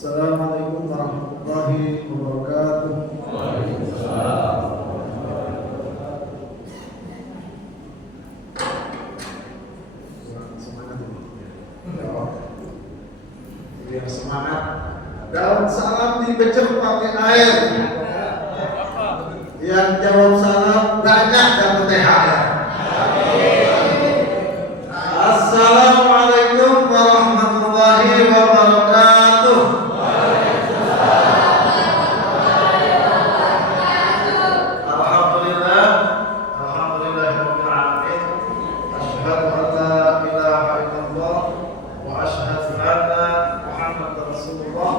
Assalamualaikum warahmatullahi wabarakatuh. Waalaikumsalam. Semangat biar semangat. Daun salam dibecek pakai air. Yang jawab salam banyak dapat THR. Assalamualaikum warahmatullahi wabarakatuh. Alhamdulillah, alhamdulillahirabbil alamin. Asyhadu an la ilaha illallah wa asyhadu anna Muhammadar Rasulullah.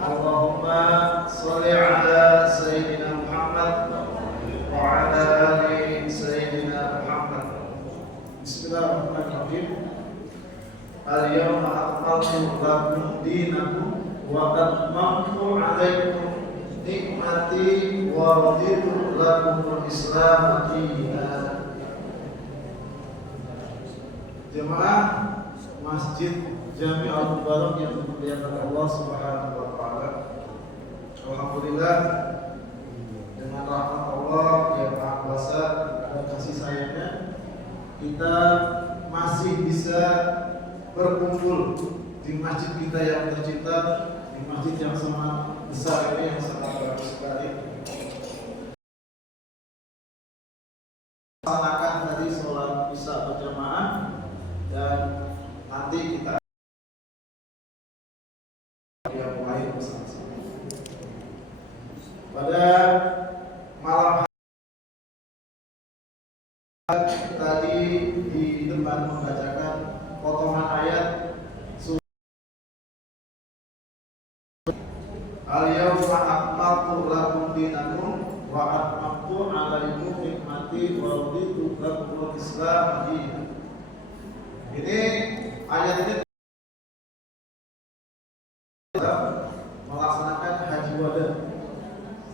Allahumma shalli ala sayyidina Muhammad wa ala ali sayyidina Muhammad. Bismillahirrahmanirrahim. Al-yawma akmaltu lakum dinakum wa atmamtu 'alaikum nikmati wa raditu lakumul Islam dinan. Jemaah Masjid Jami' Al-Mubarak yang dimuliakan Allah Subhanahu wa taala. Alhamdulillah, dengan rahmat Allah yang Maha Kuasa dan kasih sayangnya, kita masih bisa berkumpul di masjid kita yang tercinta, di masjid yang sangat besar ini, yang sangat bagus sekali. Laksanakan tadi sholat isya berjamaah, dan nanti kita mulai bersama-sama. Pada malam hari tadi di depan membacakan potongan ayat Al-yawma akmaltu lakum dinakum wa atmamtu 'alaikum nikmati wa raditu lakumul Islam dinan. Ini ayat ini melaksanakan haji wada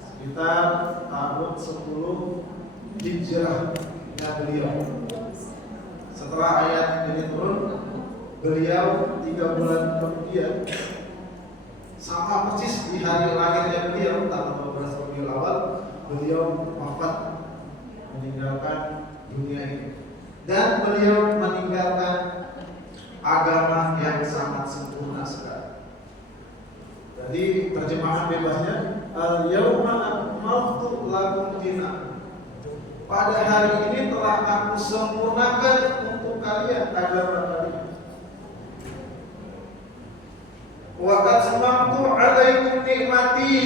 sekitar tahun 10 Hijrahnya beliau. Setelah ayat ini turun, beliau 3 bulan kemudian, sama persis di hari lahirnya beliau, tanggal 12 Rabiul Awal, beliau wafat, meninggalkan dunia ini. Dan beliau meninggalkan agama yang sangat sempurna sekali. Jadi terjemahan bebasnya, al-yawma akmaltu lakum dinakum. Pada hari ini telah aku sempurnakan untuk kalian agama kalian. Wa atmamtu 'alaikum nikmati,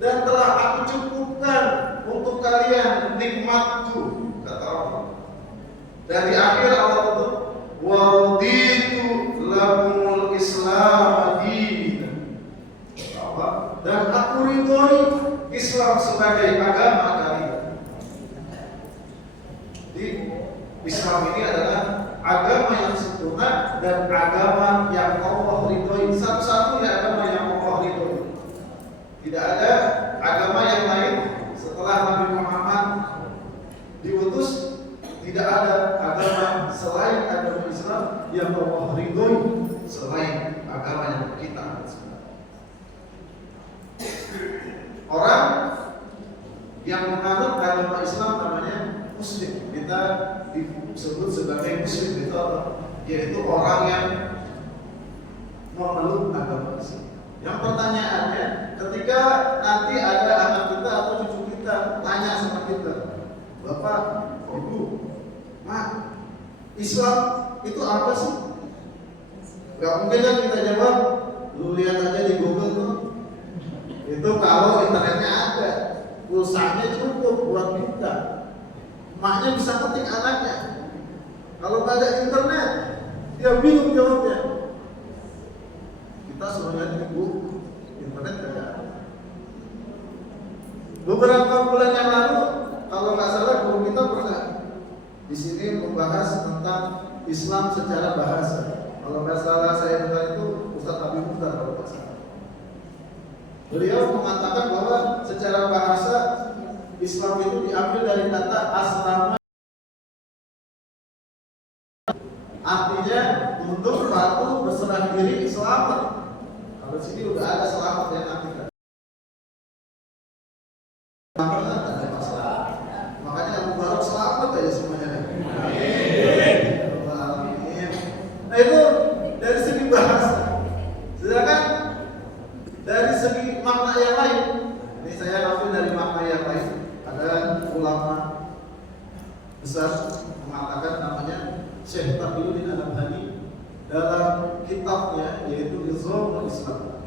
dan telah aku cukupkan untuk kalian nikmatku, kata Allah. Dan di akhir Allah tutup, wa raditu lakumul Islam dinan. Dan aku ridhoi Islam sebagai agama kalian. Jadi Islam ini adalah agama yang sempurna dan agama yang Allah ridhoi, satu-satunya agama yang Allah ridhoi. Tidak ada agama yang lain setelah Nabi Muhammad diutus, tidak ada agama selain agama Islam yang Allah ridhoi selain agama yang kita. Orang yang menganut agama Islam namanya Muslim. Kita disebut sebagai Muslim itu apa? Yaitu orang yang memeluk agama Islam. Yang pertanyaannya, ketika nanti ada anak kita atau cucu kita tanya sama kita, Bapak, Ibu, Mak, Islam itu apa sih? Gak mungkin kan kita jawab, lu lihat aja di Google tuh. Itu kalau internetnya ada, pulsanya cukup buat kita. Maknya bisa ketik anaknya. Kalau nggak ada internet, dia bingung jawabnya. Kita suruh lihat di buku, internet nggak ada. Beberapa bulan yang lalu, kalau nggak salah guru kita pernah di sini membahas tentang Islam secara bahasa. Kalau nggak salah saya dengar itu Ustaz Abi Mukhtar kalau nggak salah. Beliau mengatakan bahwa secara bahasa Islam itu diambil dari kata aslama, artinya tunduk, patuh, berserah diri, selamat. Kalau Di sini udah ada selamat yang nanti kan. Makanya ada masalah. Makanya Abu Bakar selamat aja semuanya. Amin. Nah itu dari segi bahasa. Sedangkan dari segi makna yang lain, ini saya ambil dari makna yang lain. Ada ulama besar mengatakan namanya Syekh Taqiyuddin Al-Albani dalam kitabnya yaitu Nizamul Islam.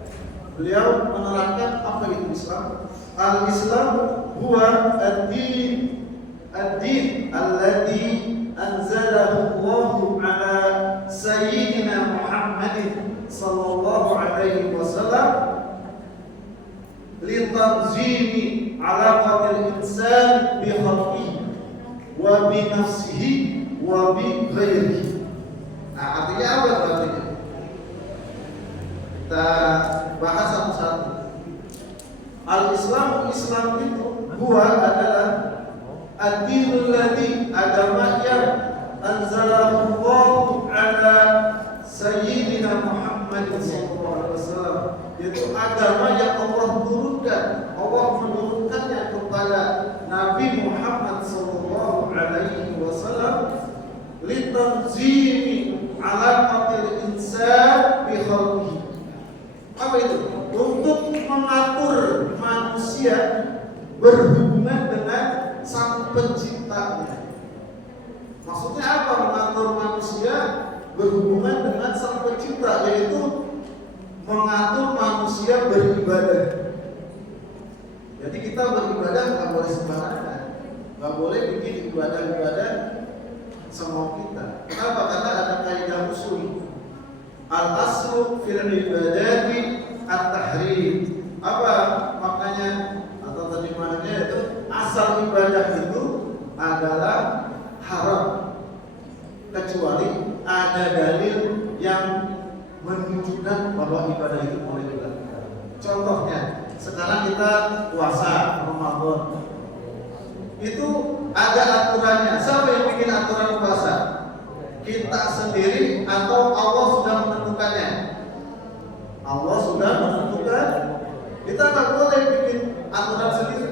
Beliau menerangkan apa itu Islam. Al-Islam huwa ad-din alladhi anzalahu Allah ala sayyidina Muhammadin sallallahu alaihi wasallam litanzimi alaqatil insan bi khalqihi wa bi nafsihi wa bi ghairihi. Nah, artinya apa artinya? Kita bahas satu-satu. Al-Islam, Islam itu huwa adalah ad-dinul ladzi, agama yang anzalahu Allah ala sayyidina Muhammad sallallahu alaihi wasallam, yaitu agama yang Allah turunkan. Allah menurunkannya kepada Nabi Muhammad sallallahu alaihi wasallam litanzimi alaqatil insan bi khalqihi. Apa itu? Untuk mengatur manusia berhubungan dengan sang penciptanya. Maksudnya apa mengatur manusia berhubungan dengan sang pencipta? Yaitu mengatur manusia beribadah. Jadi kita beribadah nggak boleh sembarangan, nggak boleh bikin ibadah-ibadah semau kita. Kenapa? Karena ada kaidah usul. Al-aslu fil ibadati at-tahrim. Apa maknanya atau terjemahannya itu asal ibadah itu adalah haram kecuali ada dalil yang menunjukkan bahwa ibadah itu boleh dilakukan. Contohnya, sekarang kita puasa Ramadan. Itu ada aturannya. Siapa yang bikin aturan puasa? Kita sendiri atau Allah sudah menentukannya? Allah sudah menentukan. Kita nggak boleh bikin aturan sendiri.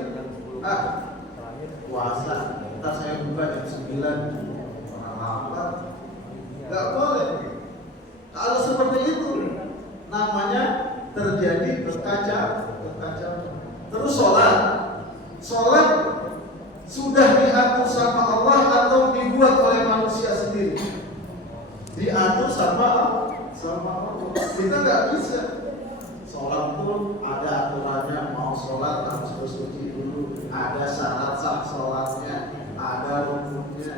Puasa, ntar saya buka jam 9 orang lapar. Nggak boleh. Kalau seperti itu namanya terjadi berkacau. Terus sholat sudah diatur sama Allah atau dibuat oleh manusia sendiri? Diatur sama Allah. Kita nggak bisa. Sholat pun ada aturannya. Mau sholat harus bersuci dulu. Ada syarat sah sholatnya, ada rukunnya.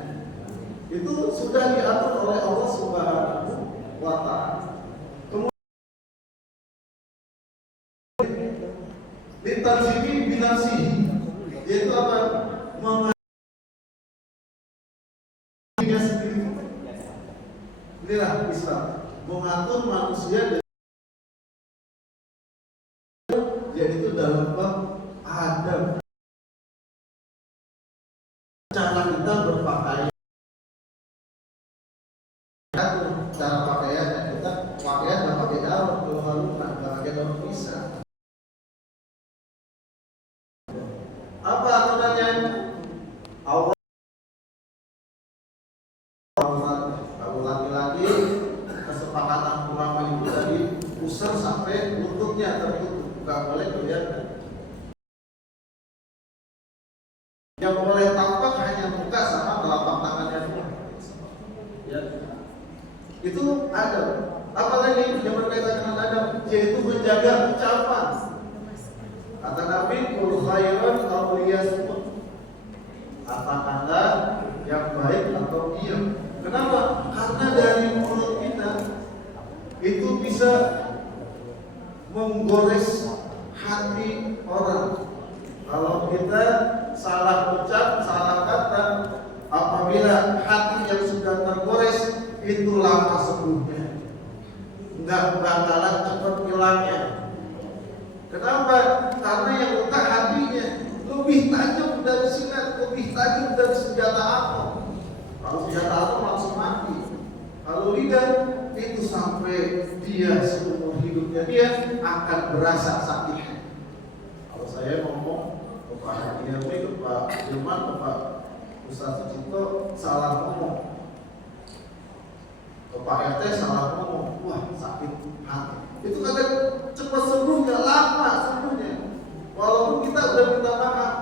Itu sudah diatur oleh Allah Subhanahu wa Ta'ala. Kemudian ditanzimi binafsihi, yaitu apa? Mengaturnya sendiri. Inilah Islam, mengatur manusia yaitu dalam bab adab. Cara kita berpakaian, cara pakaiannya kita pakaian nggak pakai daun, kalau haluman nggak pakai daun pisang. Apa aturannya? Allah kalau laki-laki kesepakatan ulama itu tadi pusar sampai lututnya tertutup, nggak boleh kelihatan. Yang boleh tampak hanya muka sama telapak tangannya doang. Ya. Itu adab. Apalagi yang berkaitan dengan adab, yaitu menjaga ucapan. Kata Nabi, "Qul khairan aw liyasmut." Katakanlah yang baik atau diam. Kenapa? Karena dari mulut kita itu bisa menggores hati orang. Kalau kita salah ucap, salah kata, apabila hati yang sudah tergores itu lama sembuhnya, nggak bakalan cepat hilangnya. Kenapa? Karena yang luka hatinya lebih tajam dari silat, lebih tajam dari senjata atom. Kalau senjata atom langsung mati. Kalau lidah itu sampai dia seumur hidupnya dia akan berasa sakitnya. Kalau saya ngomong ke Pak Haji, ke Pak Firman, ke Pak Ustaz Sucipto salah ngomong, ke Pak RT salah ngomong, wah sakit hati. Itu kadang cepat sembuhnya, lama sembuhnya. Walaupun kita udah minta maaf,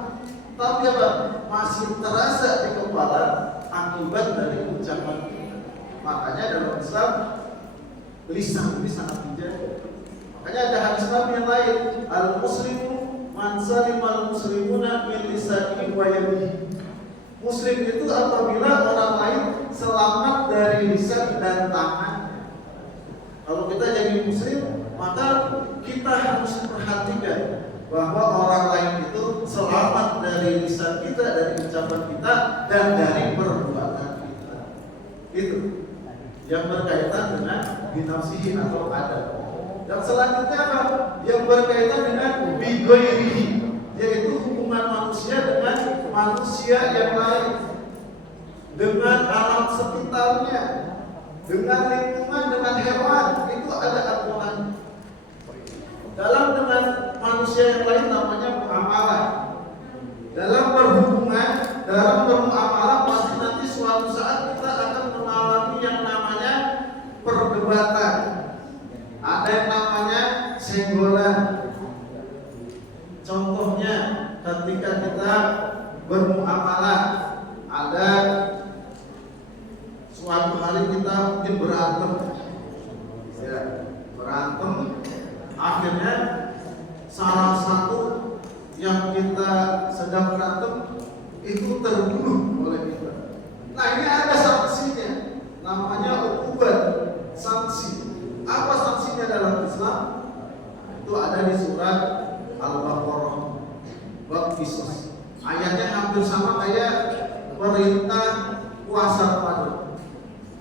tapi apa? Masih terasa di kepala akibat dari ucapan kita. Makanya dalam Islam lisan ini sangat dijaga. Makanya ada hadis Nabi yang lain, al-muslimu man salimal muslimuna min lisanihi wa yadihi. Muslim itu apabila orang lain selamat dari lisan dan tangannya. Kalau kita jadi muslim, maka kita harus perhatikan bahwa orang lain itu selamat dari lisan kita, dari ucapan kita, dan dari perbuatan kita. Itu yang berkaitan dengan binafsihi atau adab. Yang selanjutnya apa? Yang berkaitan dengan bigoirihi, yaitu hubungan manusia dengan manusia yang lain, dengan alam sekitarnya, dengan lingkungan, dengan hewan. Itu ada aturan. Dalam dengan manusia yang lain namanya muamalah. Dalam berhubungan, dalam bermuamalah pasti nanti suatu saat kita akan mengalami yang namanya perdebatan. Ada yang namanya senggolan. Contohnya ketika kita bermuamalah, ada suatu hari kita mungkin berantem, ya, berantem. Akhirnya salah satu yang kita sedang berantem itu terbunuh oleh kita. Nah ini ada sanksinya, namanya uqubat, sanksi. Apa sanksinya dalam Islam? Itu ada di surat Al-Baqarah bab qisas. Ayatnya hampir sama kayak perintah puasa Ramadan.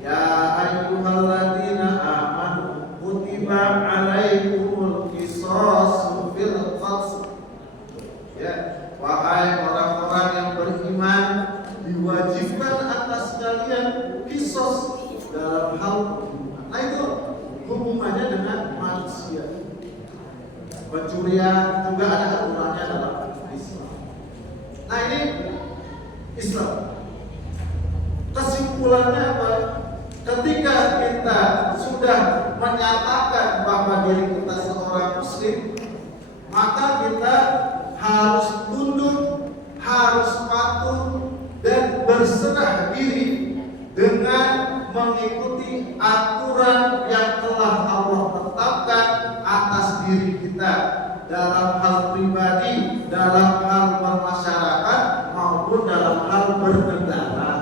Ya ayyuhalladzina amanu kutiba alaikumul qisasu fil qatl. Ya, wahai orang-orang yang beriman, diwajibkan atas kalian qisas dalam hal hubungan. Nah itu hubungannya dengan manusia. Pencurian juga ada aturannya dalam Islam. Nah ini Islam. Kesimpulannya apa? Ketika kita sudah menyatakan bahwa diri kita seorang muslim, maka kita harus tunduk, harus patuh dan berserah diri dengan mengikuti aturan yang telah Allah tetapkan atas diri kita dalam hal pribadi, dalam hal bermasyarakat maupun dalam hal bernegara.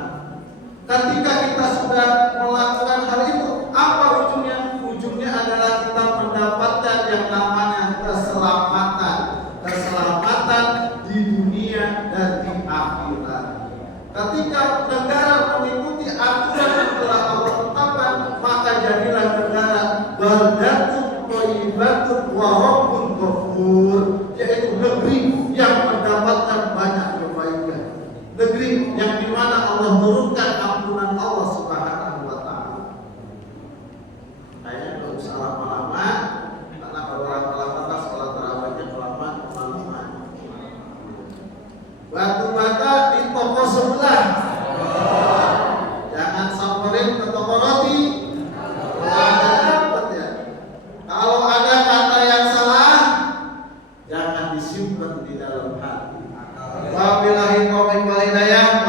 Ketika kita sudah melakukan hal itu, apa ujungnya? Ujungnya adalah kita mendapatkan yang namanya keselamatan, keselamatan di dunia dan di akhirat. Ketika negara mengikuti aturan yang telah Allah tetapkan, maka jadilah negara baldatun thayyibatun wa rabbun ghafur, yaitu negeri yang mendapatkan banyak kebaikan, negeri yang dimana Allah turunkan ampunan Allah Subhanahu wa Ta'ala. Kayaknya nggak usah lama-lama, karena kalau lama-lama kan sholat tarawihnya kelamaan. Batu bata di toko sebelah, jangan samperin ke toko roti. Dapat ya. Kalau ada kata yang salah, jangan disimpan di dalam hati. Wabillahi taufiq wal hidayah.